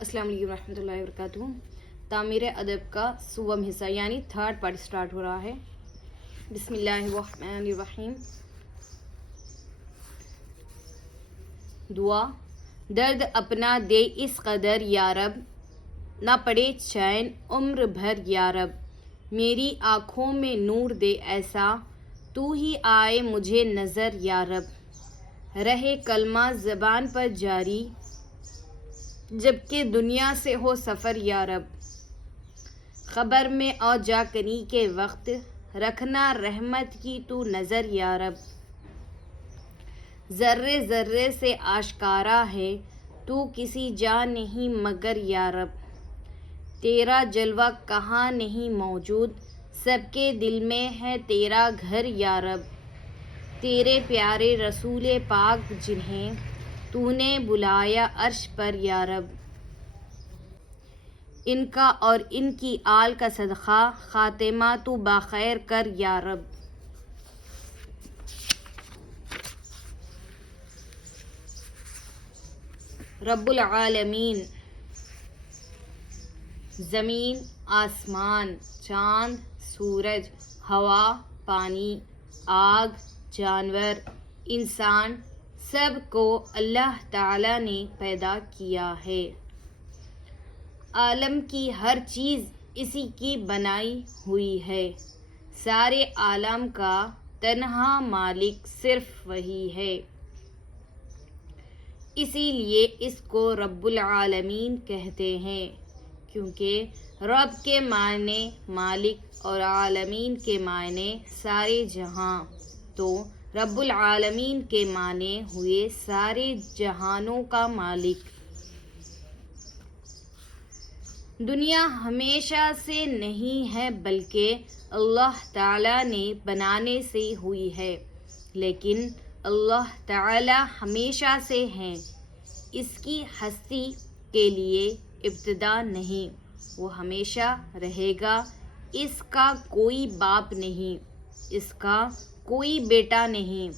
السلام علیکم ورحمۃ اللہ وبرکاتہ۔ تعمیر ادب کا 100واں حصہ یعنی 3rd پارٹ سٹارٹ ہو رہا ہے۔ بسم اللہ الرحمن الرحیم۔ دعا۔ درد اپنا دے اس قدر یا رب، نہ پڑے چین عمر بھر یا رب، میری آنکھوں میں نور دے ایسا، تو ہی آئے مجھے نظر یا رب، رہے کلمہ زبان پر جاری، جبکہ دنیا سے ہو سفر یا رب، خبر میں اور جا کنی کے وقت، رکھنا رحمت کی تو نظر یا رب، ذرے ذرے سے آشکارا ہے تو کسی جا نہیں مگر یا رب، تیرا جلوہ کہاں نہیں موجود، سب کے دل میں ہے تیرا گھر یا رب، تیرے پیارے رسول پاک جنہیں تو نے بلایا عرش پر یا رب، ان کا اور ان کی آل کا صدقہ، خاتمہ تو بخیر کر یا رب۔ رب العالمین، زمین، آسمان، چاند، سورج، ہوا، پانی، آگ، جانور، انسان، سب کو اللہ تعالی نے پیدا کیا ہے۔ عالم کی ہر چیز اسی کی بنائی ہوئی ہے، سارے عالم کا تنہا مالک صرف وہی ہے، اسی لیے اس کو رب العالمین کہتے ہیں، کیونکہ رب کے معنی مالک اور عالمین کے معنی سارے جہاں، تو رب العالمین کے معنی ہوئے سارے جہانوں کا مالک۔ دنیا ہمیشہ سے نہیں ہے بلکہ اللہ تعالی نے بنانے سے ہوئی ہے، لیکن اللہ تعالی ہمیشہ سے ہیں، اس کی ہستی کے لیے ابتدا نہیں، وہ ہمیشہ رہے گا، اس کا کوئی باپ نہیں، اس کا کوئی بیٹا نہیں،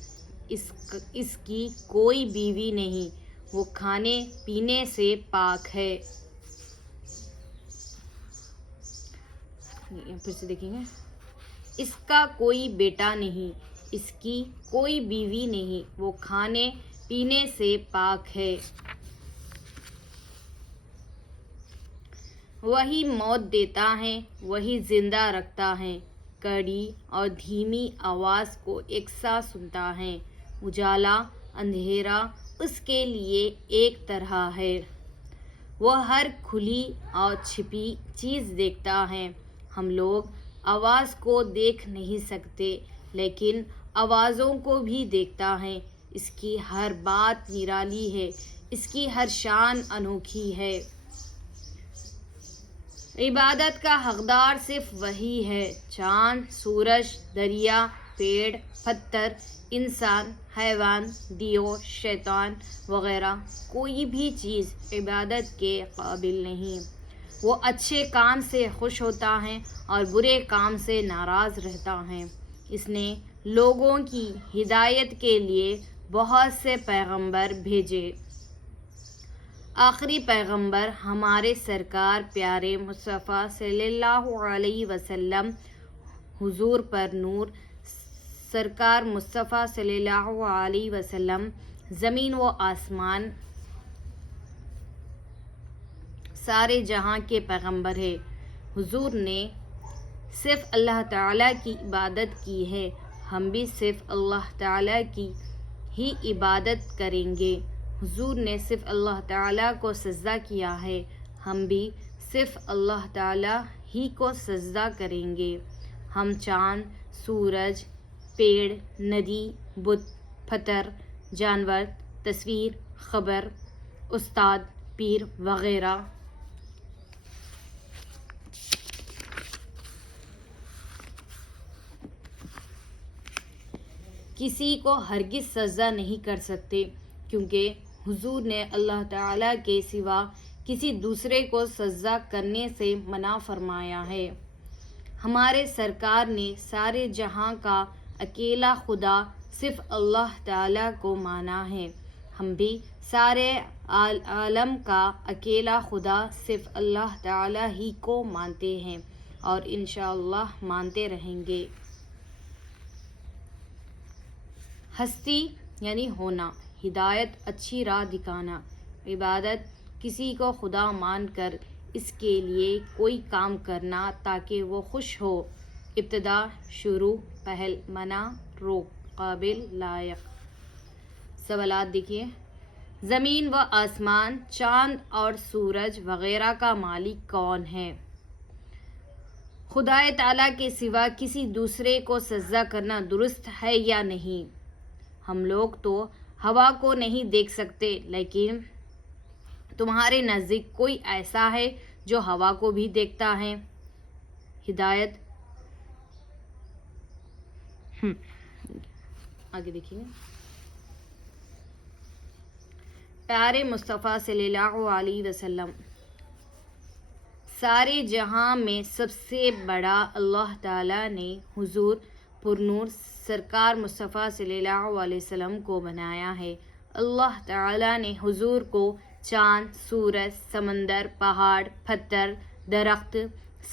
اس کی کوئی بیوی نہیں، وہ کھانے پینے سے پاک ہے۔ پھر سے دیکھیں گے، اس کا کوئی بیٹا نہیں، اس کی کوئی بیوی نہیں، وہ کھانے پینے سے پاک ہے۔ وہی موت دیتا ہے، وہی زندہ رکھتا ہے، کڑی اور دھیمی آواز کو یکساں سنتا ہے، اجالا اندھیرا اس کے لیے ایک طرح ہے، وہ ہر کھلی اور چھپی چیز دیکھتا ہے۔ ہم لوگ آواز کو دیکھ نہیں سکتے لیکن آوازوں کو بھی دیکھتا ہے، اس کی ہر بات نرالی ہے، اس کی ہر شان انوکھی ہے۔ عبادت کا حقدار صرف وہی ہے، چاند، سورج، دریا، پیڑ، پتھر، انسان، حیوان، دیو، شیطان وغیرہ کوئی بھی چیز عبادت کے قابل نہیں، وہ اچھے کام سے خوش ہوتا ہے اور برے کام سے ناراض رہتا ہے۔ اس نے لوگوں کی ہدایت کے لیے بہت سے پیغمبر بھیجے، آخری پیغمبر ہمارے سرکار پیارے مصطفیٰ صلی اللہ علیہ وسلم، حضور پر نور، سرکار مصطفیٰ صلی اللہ علیہ وسلم زمین و آسمان سارے جہاں کے پیغمبر ہے۔ حضور نے صرف اللہ تعالیٰ کی عبادت کی ہے، ہم بھی صرف اللہ تعالیٰ کی ہی عبادت کریں گے۔ حضور نے صرف اللہ تعالیٰ کو سجدہ کیا ہے، ہم بھی صرف اللہ تعالیٰ ہی کو سجدہ کریں گے۔ ہم چاند، سورج، پیڑ، ندی، بت، پتھر، جانور، تصویر، خبر، استاد، پیر وغیرہ کسی کو ہرگز سجدہ نہیں کر سکتے، کیونکہ حضور نے اللہ تعالیٰ کے سوا کسی دوسرے کو سجدہ کرنے سے منع فرمایا ہے۔ ہمارے سرکار نے سارے جہاں کا اکیلا خدا صرف اللہ تعالیٰ کو مانا ہے، ہم بھی سارے عالم کا اکیلا خدا صرف اللہ تعالی ہی کو مانتے ہیں اور انشاءاللہ مانتے رہیں گے۔ ہستی یعنی ہونا، ہدایت اچھی راہ دکھانا، عبادت کسی کو خدا مان کر اس کے لیے کوئی کام کرنا تاکہ وہ خوش ہو، ابتدا، شروع، پہل، منع، روک، قابل، لائق۔ سوالات دیکھیے۔ زمین و آسمان، چاند اور سورج وغیرہ کا مالک کون ہے؟ خدا تعالیٰ کے سوا کسی دوسرے کو سجدہ کرنا درست ہے یا نہیں؟ ہم لوگ تو ہوا کو نہیں دیکھ سکتے، لیکن تمہارے نزدیک کوئی ایسا ہے جو ہوا کو بھی دیکھتا ہے؟ ہدایت۔ آگے دیکھیے۔ پیارے مصطفیٰ صلی اللہ علیہ وسلم، سارے جہاں میں سب سے بڑا اللہ تعالیٰ نے حضور پرنور سرکار مصطفیٰ صلی اللہ علیہ وسلم کو بنایا ہے۔ اللہ تعالیٰ نے حضور کو چاند، سورج، سمندر، پہاڑ، پتھر، درخت،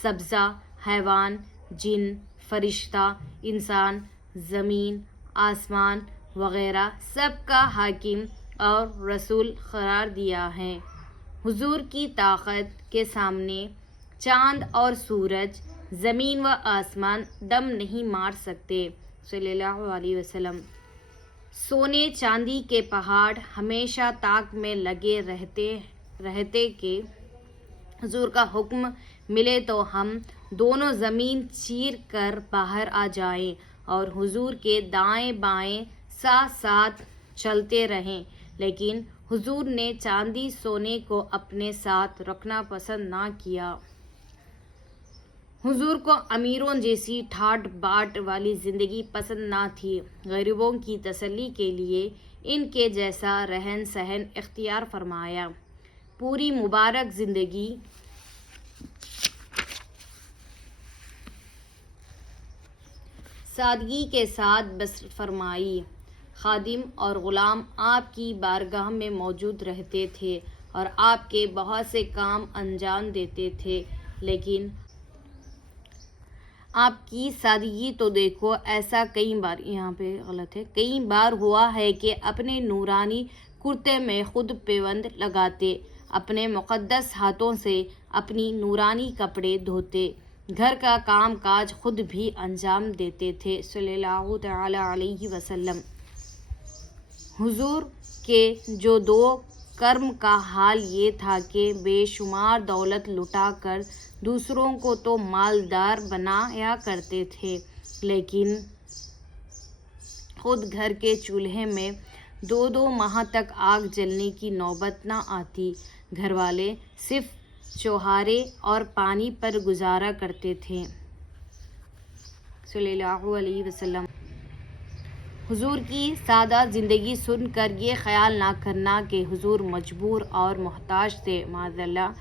سبزہ، حیوان، جن، فرشتہ، انسان، زمین، آسمان وغیرہ سب کا حاکم اور رسول قرار دیا ہے۔ حضور کی طاقت کے سامنے چاند اور سورج، زمین و آسمان دم نہیں مار سکتے۔ صلی اللہ علیہ وسلم۔ سونے چاندی کے پہاڑ ہمیشہ طاق میں لگے رہتے کہ حضور کا حکم ملے تو ہم دونوں زمین چیر کر باہر آ جائیں اور حضور کے دائیں بائیں ساتھ ساتھ چلتے رہیں، لیکن حضور نے چاندی سونے کو اپنے ساتھ رکھنا پسند نہ کیا۔ حضور کو امیروں جیسی ٹھاٹ باٹ والی زندگی پسند نہ تھی، غریبوں کی تسلی کے لیے ان کے جیسا رہن سہن اختیار فرمایا۔ پوری مبارک زندگی سادگی کے ساتھ بسر فرمائی۔ خادم اور غلام آپ کی بارگاہ میں موجود رہتے تھے اور آپ کے بہت سے کام انجام دیتے تھے، لیکن آپ کی سادگی تو دیکھو۔ ایسا کئی بار ہوا ہے کہ اپنے نورانی کرتے میں خود پیوند لگاتے، اپنے مقدس ہاتھوں سے اپنی نورانی کپڑے دھوتے، گھر کا کام کاج خود بھی انجام دیتے تھے، صلی اللہ تعالی علیہ وسلم۔ حضور کے جو دو کرم کا حال یہ تھا کہ بے شمار دولت لٹا کر دوسروں کو تو مالدار بنایا کرتے تھے، لیکن خود گھر کے چولہے میں 2 ماہ تک آگ جلنے کی نوبت نہ آتی۔ گھر والے صرف چوہارے اور پانی پر گزارا کرتے تھے، صلی اللہ علیہ وسلم۔ حضور کی سادہ زندگی سن کر یہ خیال نہ کرنا کہ حضور مجبور اور محتاج تھے، معاذ اللہ۔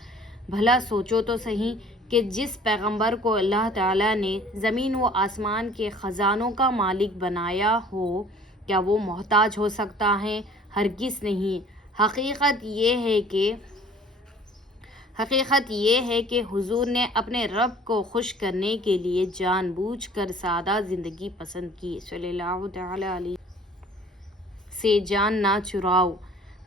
بھلا سوچو تو صحیح کہ جس پیغمبر کو اللہ تعالیٰ نے زمین و آسمان کے خزانوں کا مالک بنایا ہو، کیا وہ محتاج ہو سکتا ہے؟ ہرگز نہیں۔ حقیقت یہ ہے کہ حضور نے اپنے رب کو خوش کرنے کے لیے جان بوجھ کر سادہ زندگی پسند کی، صلی اللہ تعالی علیہ سے جان نہ چراؤ،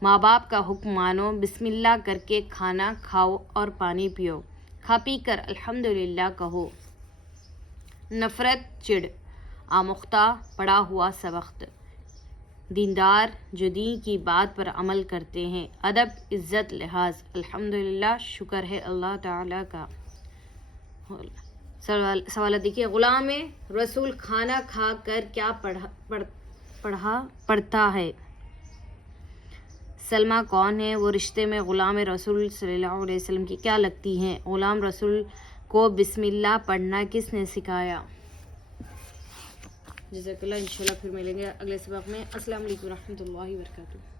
ماں باپ کا حکم مانو، بسم اللہ کر کے کھانا کھاؤ اور پانی پیو، کھا پی کر الحمدللہ کہو، نفرت چڑ، آموختہ پڑھا ہوا سبق، دیندار جو دین کی بات پر عمل کرتے ہیں، ادب، عزت، لحاظ، الحمدللہ، شکر ہے اللہ تعالیٰ کا۔ سوالات دیکھیے۔ غلام رسول کھانا کھا کر کیا پڑھتا ہے؟ سلمہ کون ہے؟ وہ رشتے میں غلام رسول صلی اللہ علیہ وسلم کی کیا لگتی ہیں؟ غلام رسول کو بسم اللہ پڑھنا کس نے سکھایا؟ جزاک اللہ۔ انشاءاللہ پھر ملیں گے اگلے سبق میں۔ السلام علیکم ورحمۃ اللہ وبرکاتہ۔